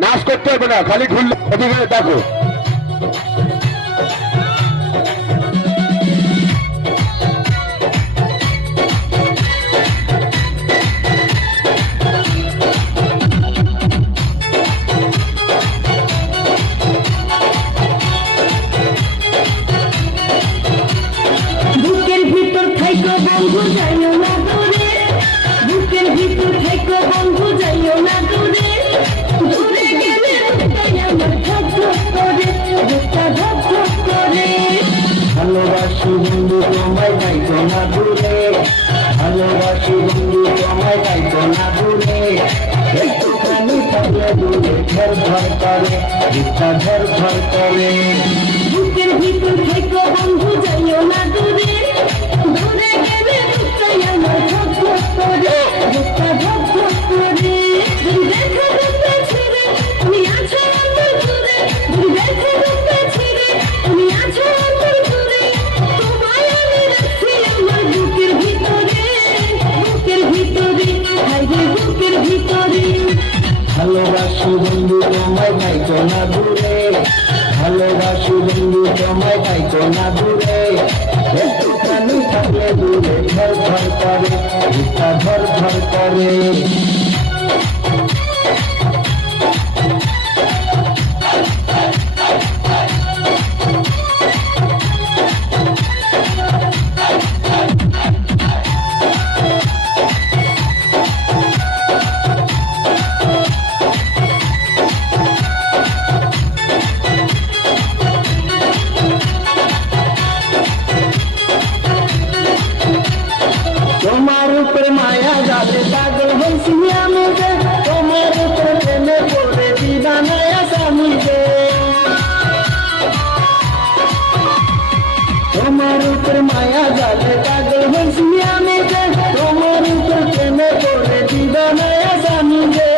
নাচ করতে হবে না, খালি ঘুরলে ওদিকে দেখো। বুকের ভিতর থাইকো বন্ধু যাইও না দূরে, বুকের ভিতর থাইকো বন্ধু যাইও না দূরে, দূরে গেলে বুকটাই আমার ধক ধক করে, বুকটা ধক ধক করে। ভালোবাসি বন্ধু তোমায় পাইতো না দূরে, ভালোবাসি বন্ধু তোমায় পাইতো না দূরে, একটুখানি থাকলে দূরে ঘর ঘর করে, বুকটা ঘর ঘর করে। বুকের ভিতর থাইকো বন্ধু যাইও না দূরে, দূরে গেলে বুকটাই আমার ধক ধক করে, বুকটা ধক ধক করে। যদি দেখো বুকটা ছিঁড়ে তুমি আছো অন্তর জুড়ে, যদি দেখো বুকটা ছিঁড়ে তুমি আছো অন্তর জুড়ে, তোমায় আমি রাখছি আমার বুকের ভিতরে, বুকের ভিতরে, হায়রে বুকের ভিতরে। ভালোবাসি বন্ধু তোমায় পাইতো না দূরে, ভালোবাসি বন্ধু তোমায় পাইতো না দূরে, একটুখানি থাকলে দূরে ঘর ঘর করে, বুকটা ঘর ঘর করে। তোমার উপরে মায়া যাবে পাগল হয়েছি আমি যে, তোমার উপরে প্রেমে পড়ে দিবানায় স্বামী যে, তোমার উপরে মায়া যাবে পাগল হয়েছি আমি যে, তোমার উপরে প্রেমে পড়ে দিবানায় স্বামী যে।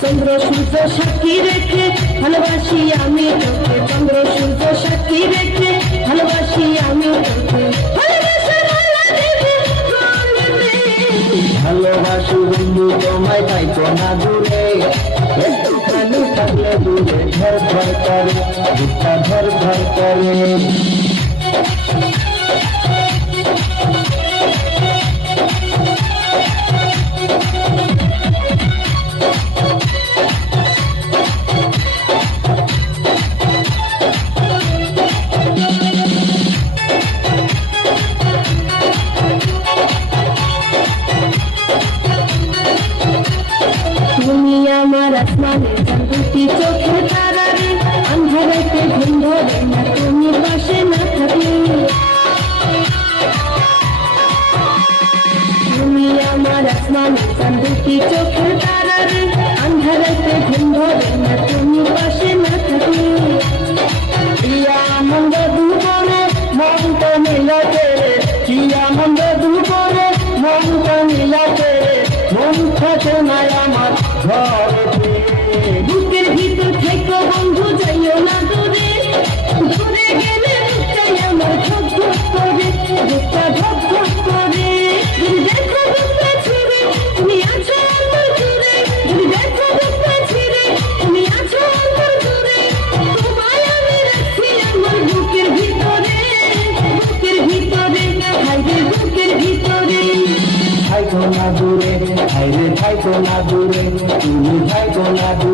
চন্দ্র সূর্য সাক্ষী রেখে ভালোবাসি আমি তোকে, চন্দ্র সূর্য সাক্ষী রেখে ভালোবাসি আমি তোকে, ভালোবাসা মালা দেবে প্রাণে। ভালোবাসি বন্ধু তোমায় পাইতো না দূরে, একটুখানি থাকলে দূরে ঘর ঘর করে, বুকটা ঘর ঘর করে। তুমি আমার আসমানের চাঁদ, দুটি চোখের তারা রে, আন্ধারাতে ঘুম ধরে না তুমি পাশে না থাকলে। তুমি আমার আসমানের চাঁদ, দুটি চোখের তারা রে, আন্ধারাতে ঘুম ধরে না তুমি পাশে না থাকলে। কি আনন্দ দুপুরে মনটা মিলাতে রে, কি আনন্দ দুপুরে মনটা মিলাতে রে, মন থাকে না আমার ঘরেতে। বুকের ভিতর থেকো বন্ধু যাইও না দূরে, দূরে গেলে বুকটাই আমার ধক ধক করে, বুকটা ধক ধক করে। যদি দেখো বুকটা ছিঁড়ে তুমি আছো অন্তর জুড়ে, যদি দেখো বুকটা ছিঁড়ে তুমি আছো অন্তর জুড়ে, তোমায় আমি রাখছি আমার বুকের ভিতরে, বুকের ভিতরে, হায়রে বুকের ভিতরে। থাইকো না দূরে, হাইরে থাইকো না দূরে, তুমি থাইকো না দূরে।